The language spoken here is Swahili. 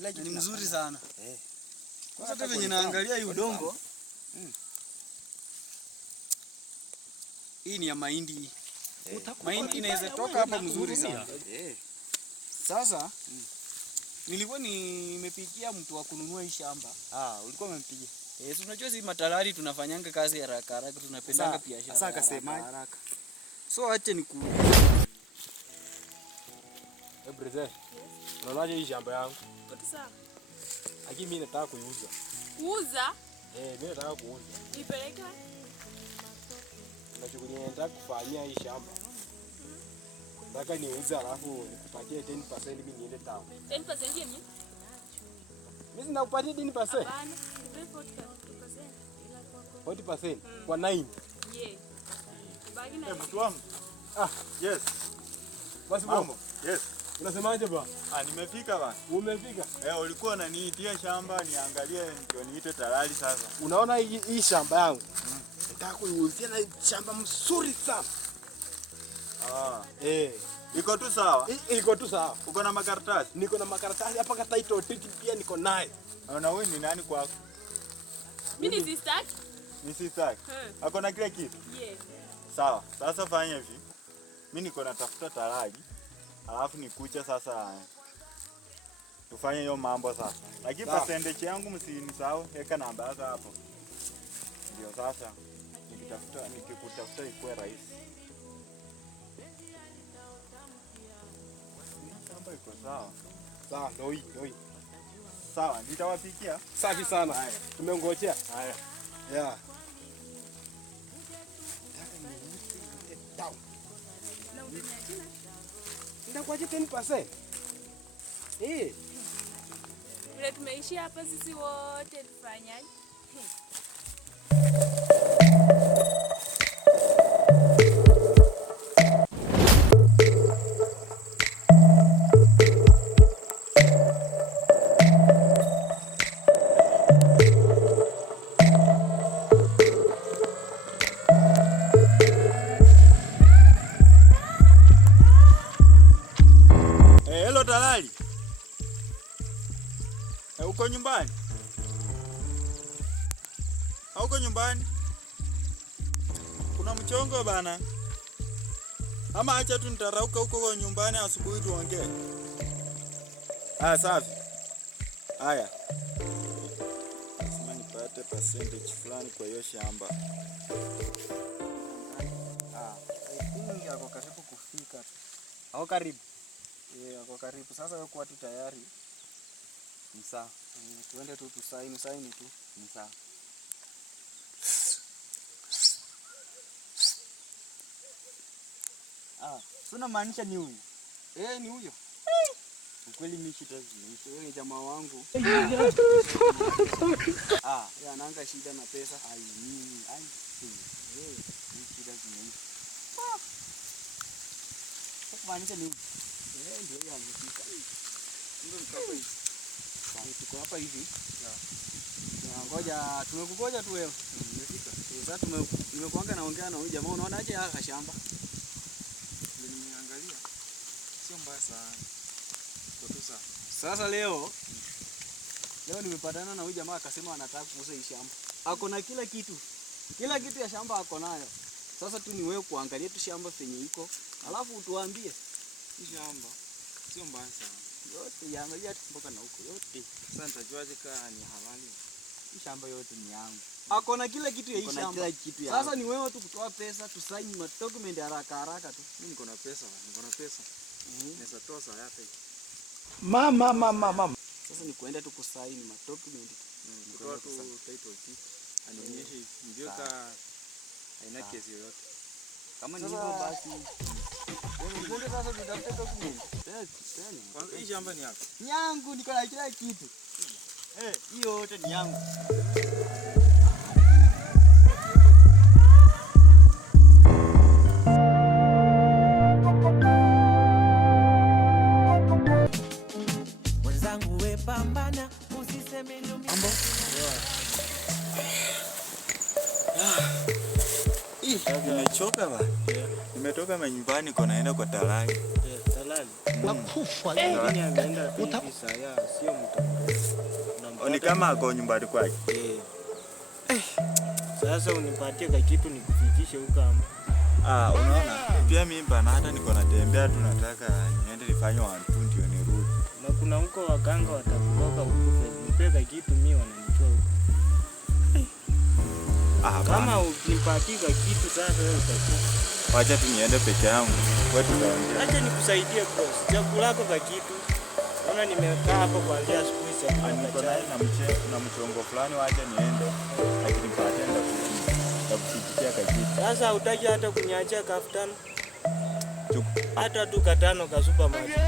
Kila kitu ni mzuri sana. Kwanza hata venye naangalia hii udongo. Hii ni ya mahindi. Mahindi inaweza toka hapa mzuri sana. Sasa nilikuwa nimepigia mtu wa kununua hii shamba. Ulikuwa umempigia? Unajua sisi matalali tunafanyanga kazi haraka haraka, tunapendanga biashara. Sasa akasema haraka. So acha niku. Brother. Unaonaje hii shamba yangu? Sawa. Lakini mimi nataka kuiuza. Kuuza? Mimi nataka kuuza. Nipeleke? Na shughuli nataka kufanyia hii shamba. Nataka niuze alafu nikupatie 10% mimi niende town. 10% nini? Mimi sinakupatia 10%. Hapana, nipe 40%. 40% kwa 9. Bagi na mtu wangu. Yes. Basi mambo. Yes. Unasemaje bwana? Nimefika bwana. Umefika? Ulikuwa unaniitia shamba niangalie ndio niite talali sasa. Unaona hii shamba yangu? Nataka kuiuzia na shamba mzuri sana. Iko tu sawa? Iko tu sawa. Uko na makaratasi? Niko na makaratasi hapa, kata title deed pia niko naye. Na wewe ni nani kwako? Mimi ni sister. Ni sister. Ako na kila kitu? Sawa. Sasa fanya hivi. Mimi niko natafuta talali. Alafu nikuja sasa tufanye hiyo mambo sasa. Lakini percentage yangu msinisahau, weka namba yako hapo. Ndio sasa nikikutafuta ikuwe rahisi. Shamba iko sawa. Sawa, ndio hii. Sawa, nitawapikia. Safi sana. Haya. Tumengojea. Haya. Yeah. Ndakuaje 10%? Vile tumeishi hapa sisi wote tufanyaje? Hello dalali. Uko nyumbani? Hauko nyumbani? Kuna mchongo bana. Ama acha tu nitarauka huko nyumbani asubuhi tuongee. Safi. Haya. Lazima nipate percentage fulani kwa hiyo shamba. Ako karibu kufika tu. Au karibu? Ako karibu. Sasa wewe kuwa tu tayari. Ni sawa. Tuende tu tusaini tu. Ni sawa. Sina maanisha ni huyu. Ni huyo. Ukweli mimi shitazimeisha. Wewe ni jamaa wangu. Anaanga shida na pesa. Mimi shida zimeisha. Maanisha ni huyu. Ndio yeye amefika. Ndio mkapa hivi. Tuko hapa hivi. Ngoja tumekugoja tu wewe. Umefika. Sasa nimekuanga naongea na huyu jamaa, unaonaje haka shamba? Nimeangalia. Sio mbaya sana. Kotusa. Sasa leo nimepatana na huyu jamaa akasema anataka kuuza hii shamba. Ako na kila kitu. Kila kitu ya shamba ako nayo. Sasa tu ni wewe kuangalia tu shamba penye iko. Alafu utuambie. Hii shamba sio mbaya sana. Yote yaangalia tu mpaka na huko yote. Sasa nitajuaje kama ni halali? Hii shamba yote ni yangu. Ako na kila kitu ya hii shamba. Kila kitu yangu. Sasa ni wewe tu kutoa pesa, tusaini document haraka tu. Mimi niko na pesa. Naweza toa saa hapa hivi. Mama. Sasa ni kuenda tu kusaini document. Niko tu title deed. Anionyeshe ndio haina kesi yoyote. Kama ni hivyo basi. Wewe sasa tutafute document. Kwanza hii shamba ni yako. Yangu niko na kila kitu. Hiyo yote ni yangu. Wenzangu we pambana, usiseme ndio mimi. Nimechoka ba. Nimetoka nyumbani naenda kwa talali. Talali. wakufa. Lakini ameenda hivi saya, sio mtu. Ni kama ako nyumbani kwake. Sasa unipatie kitu nikufikishe huko ama. Unaona? Pia mimi bana hata niko natembea tu nataka niende nifanye 1 2 ndio nirudi. Na kuna huko waganga watakutoka ukufe. Nipeka kitu mimi wananitoa huko. Kama unipatie kitu sasa wewe utakufa. Wacha tu niende peke yangu. Wewe tutaongea. Acha nikusaidie boss. Chakula yako kitu. Naona nimekaa hapo kuanzia asubuhi sasa. Niko na mchongo fulani wacha niende. Lakini baadaye nitakupitia kitu. Sasa hutaki hata kuniachia kafutano. Hata tu katano ka supermarket.